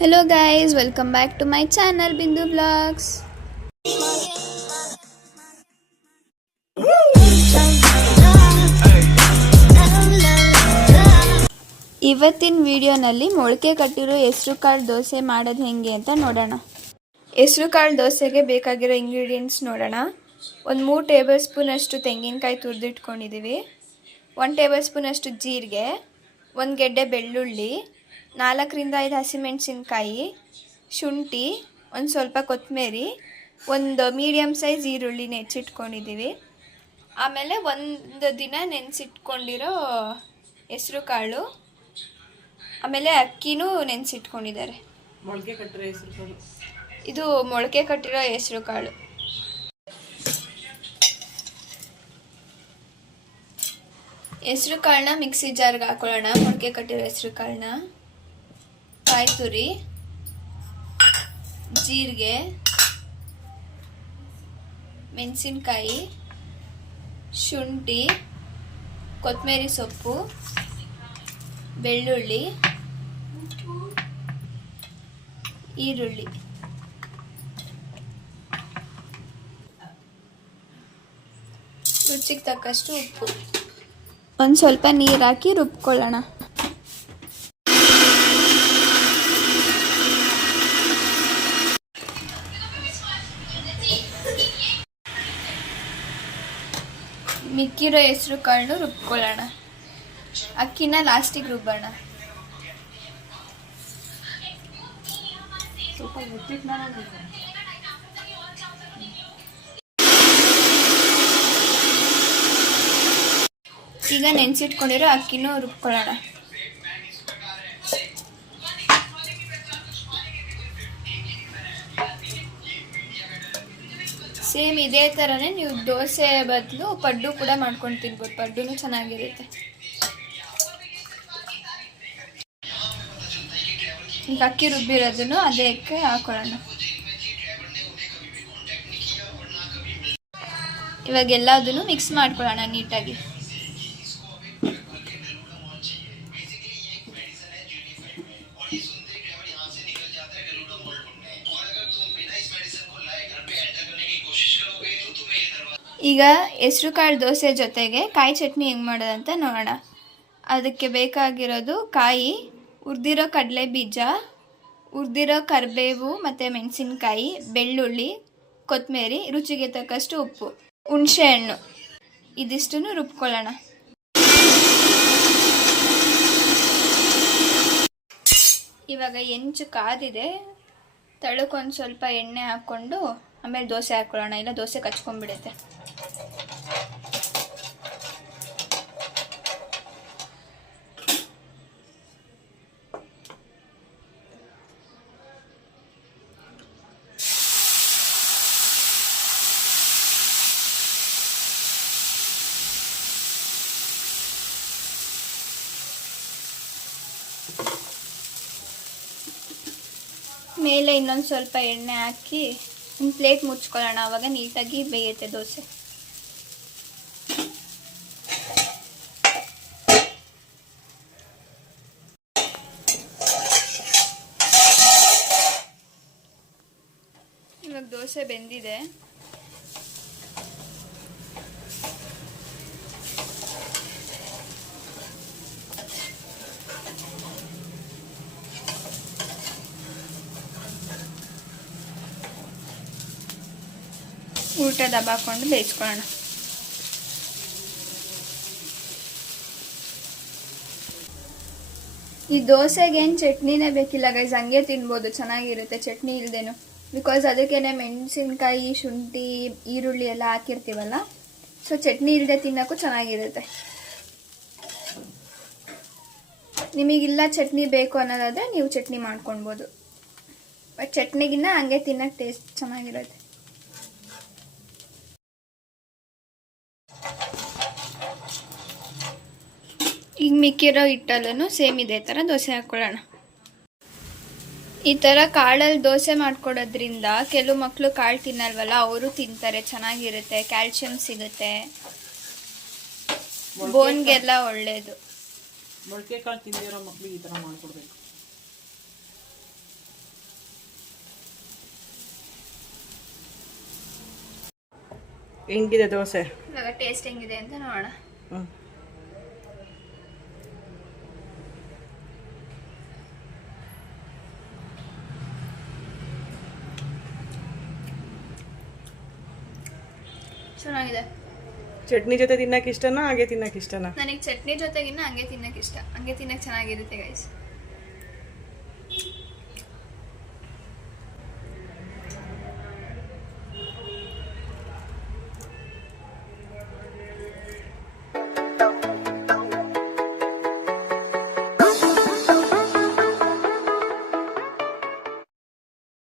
Hello guys, welcome back to my channel Bindu Vlogs. ಇವತ್ತಿನ ವಿಡಿಯೋನಲ್ಲಿ ಮೊಳಕೆ ಕಟ್ಟಿರೋ ಹೆಸರುಕಾಳು ದೋಸೆ ಮಾಡೋದು ಹೆಂಗೆ ಅಂತ ನೋಡೋಣ. ಹೆಸರುಕಾಳು ದೋಸೆಗೆ ಬೇಕಾಗಿರೋ ಇಂಗ್ರೀಡಿಯೆಂಟ್ಸ್ ನೋಡೋಣ. ಒಂದು 3 ಟೇಬಲ್ ಸ್ಪೂನ್ ಅಷ್ಟು ತೆಂಗಿನಕಾಯಿ ತುರಿದಿಟ್ಕೊಂಡಿದ್ದೀವಿ. 1 ಟೇಬಲ್ ಸ್ಪೂನ್ ಅಷ್ಟು ಜೀರಿಗೆ, 1 ಗೆಡ್ಡೆ ಬೆಳ್ಳುಳ್ಳಿ, 4 ರಿಂದ 5 ಹಸಿಮೆಣಸಿನಕಾಯಿ, ಶುಂಠಿ, ಒಂದು ಸ್ವಲ್ಪ ಕೊತ್ತಂಬರಿ, ಒಂದು ಮೀಡಿಯಮ್ ಸೈಜ್ ಈರುಳ್ಳಿ ನೆಚ್ಚಿಟ್ಕೊಂಡಿದ್ದೀವಿ. ಆಮೇಲೆ ಒಂದು ದಿನ ನೆನೆಸಿಟ್ಕೊಂಡಿರೋ ಹೆಸರು ಕಾಳು, ಆಮೇಲೆ ಅಕ್ಕಿನೂ ನೆನೆಸಿಟ್ಕೊಂಡಿದ್ದಾರೆ. ಇದು ಮೊಳಕೆ ಕಟ್ಟಿರೋ ಹೆಸರು ಕಾಳು. ಹೆಸರು ಕಾಳನ್ನ ಮಿಕ್ಸಿ ಜಾರ್ಗೆ ಹಾಕೊಳ್ಳೋಣ. ಮೊಳಕೆ ಕಟ್ಟಿರೋ ಹೆಸರು ಕಾಳನ್ನ, ಕಾಯಿ ತುರಿ, ಜೀರಿಗೆ, ಮೆಣಸಿನಕಾಯಿ, ಶುಂಠಿ, ಕೊತ್ತಂಬರಿ ಸೊಪ್ಪು, ಬೆಳ್ಳುಳ್ಳಿ, ಈರುಳ್ಳಿ, ರುಚಿಗೆ ತಕ್ಕಷ್ಟು ಉಪ್ಪು, ಒಂದು ಸ್ವಲ್ಪ ನೀರು ಹಾಕಿ ರುಬ್ಕೊಳ್ಳೋಣ. ಮಿಕ್ಕಿರೋ ಹೆಸರು ಕಾಳನ್ನು ರುಬ್ಕೊಳ್ಳೋಣ. ಅಕ್ಕಿನ ಲಾಸ್ಟಿಗೆ ರುಬ್ಬೋಣ. ಈಗ ನೆನೆಸಿಟ್ಕೊಂಡಿರೋ ಅಕ್ಕಿನೂ ರುಬ್ಕೊಳ್ಳೋಣ. ಸೇಮ್ ಇದೇ ಥರನೇ ನೀವು ದೋಸೆ ಬದಲು ಪಡ್ಡು ಕೂಡ ಮಾಡ್ಕೊಂಡು ತಿನ್ಬೋದು. ಪಡ್ಡುನೂ ಚೆನ್ನಾಗಿರುತ್ತೆ. ಈಗ ಅಕ್ಕಿ ರುಬ್ಬಿರೋದನ್ನು ಅದಕ್ಕೆ ಹಾಕೊಳ್ಳೋಣ. ಇವಾಗ ಎಲ್ಲದನ್ನು ಮಿಕ್ಸ್ ಮಾಡ್ಕೊಳ್ಳೋಣ ನೀಟಾಗಿ. ಈಗ ಹೆಸರು ಕಾಳು ದೋಸೆ ಜೊತೆಗೆ ಕಾಯಿ ಚಟ್ನಿ ಹೆಂಗೆ ಮಾಡೋದಂತ ನೋಡೋಣ. ಅದಕ್ಕೆ ಬೇಕಾಗಿರೋದು ಕಾಯಿ, ಹುರಿದಿರೋ ಕಡಲೆ ಬೀಜ, ಹುರಿದಿರೋ ಕರಿಬೇವು ಮತ್ತು ಮೆಣಸಿನಕಾಯಿ, ಬೆಳ್ಳುಳ್ಳಿ, ಕೊತ್ತಂಬರಿ, ರುಚಿಗೆ ತಕ್ಕಷ್ಟು ಉಪ್ಪು, ಹುಣಸೆ ಹಣ್ಣು. ಇದಿಷ್ಟನ್ನು ರುಬ್ಕೊಳ್ಳೋಣ. ಇವಾಗ ಹೆಂಚು ಕಾದಿದೆ. ತಳಕ್ಕೊಂದು ಸ್ವಲ್ಪ ಎಣ್ಣೆ ಹಾಕ್ಕೊಂಡು ಆಮೇಲೆ ದೋಸೆ ಹಾಕ್ಕೊಳ್ಳೋಣ, ಇಲ್ಲ ದೋಸೆ ಕಚ್ಕೊಂಡ್ಬಿಡುತ್ತೆ. ಮೇಲೆ ಇನ್ನೊಂದು ಸ್ವಲ್ಪ ಎಣ್ಣೆ ಹಾಕಿ ಒಂದು ಪ್ಲೇಟ್ ಮುಚ್ಕೊಳ್ಳೋಣ. ಆವಾಗ ನೀಟಾಗಿ ಬೇಯುತ್ತೆ ದೋಸೆ. ಇವಾಗ ದೋಸೆ ಬೆಂದಿದೆ. ಊಟ ದಬಾಕೊಂಡು ಬೇಯಿಸ್ಕೊಳ್ಳೋಣ. ಈ ದೋಸೆಗೆ ಏನು ಚಟ್ನಿನೇ ಬೇಕಿಲ್ಲ ಗೈಸ್, ಹಂಗೆ ತಿನ್ಬೋದು, ಚೆನ್ನಾಗಿರುತ್ತೆ ಚಟ್ನಿ ಇಲ್ದೇನು. ಬಿಕಾಸ್ ಅದಕ್ಕೇನೆ ಮೆಣಸಿನ್ಕಾಯಿ, ಶುಂಠಿ, ಈರುಳ್ಳಿ ಎಲ್ಲ ಹಾಕಿರ್ತೀವಲ್ಲ, ಸೊ ಚಟ್ನಿ ಇಲ್ಲದೆ ತಿನ್ನೋಕ್ಕೂ ಚೆನ್ನಾಗಿರುತ್ತೆ. ನಿಮಗಿಲ್ಲ ಚಟ್ನಿ ಬೇಕು ಅನ್ನೋದಾದರೆ ನೀವು ಚಟ್ನಿ ಮಾಡ್ಕೊಳ್ಬೋದು. ಬಟ್ ಚಟ್ನಿಗಿನ್ನ ಹಂಗೆ ತಿನ್ನೋಕ್ಕೆ ಟೇಸ್ಟ್ ಚೆನ್ನಾಗಿರುತ್ತೆ. ಈಗ ಮಿಕ್ಕಿರೋ ಹಿಟ್ಟಲ್ಲೂ ಸೇಮ್ ಇದೇ ಥರ ದೋಸೆ ಹಾಕ್ಕೊಳ್ಳೋಣ. ಈ ಥರ ಕಾಳಲ್ಲಿ ದೋಸೆ ಮಾಡ್ಕೊಡೋದ್ರಿಂದ ಕೆಲವು ಮಕ್ಕಳು ಕಾಳು ತಿನ್ನಲ್ವಲ್ಲ, ಅವರು ತಿಂತಾರೆ, ಚೆನ್ನಾಗಿರುತ್ತೆ, ಕ್ಯಾಲ್ಶಿಯಂ ಸಿಗುತ್ತೆ, ಬೋನ್ಗೆಲ್ಲ ಒಳ್ಳೆಯದು. ಮೊಳಕೆ ಕಾಳು ತಿಂದಿರೋ ಮಕ್ಕಳಿಗೆ ಈ ಥರ ಮಾಡ್ಕೊಡ್ಬೇಕು. ಹೆಂಗಿದೆ ದೋಸೆ? ಇವಾಗ ಟೇಸ್ಟ್ ಹೆಂಗಿದೆ ಅಂತ ನೋಡೋಣ. ಹ್ಞೂ ಚೆನ್ನಾಗಿದೆ. ಚಟ್ನಿ ಜೊತೆ ತಿನ್ನಕ್ಕೆ ಇಷ್ಟನಾ ಹಾಗೆ ತಿನ್ನಕ್ಕೆ ಇಷ್ಟನಾ? ನನಗೆ ಚಟ್ನಿ ಜೊತೆಗಿನ್ನ ಹಂಗೆ ತಿನ್ನಕ್ಕೆ ಇಷ್ಟ. ಹಂಗೆ ತಿನ್ನಕ್ಕೆ ಚೆನ್ನಾಗಿರುತ್ತೆ ಗೈಸ್.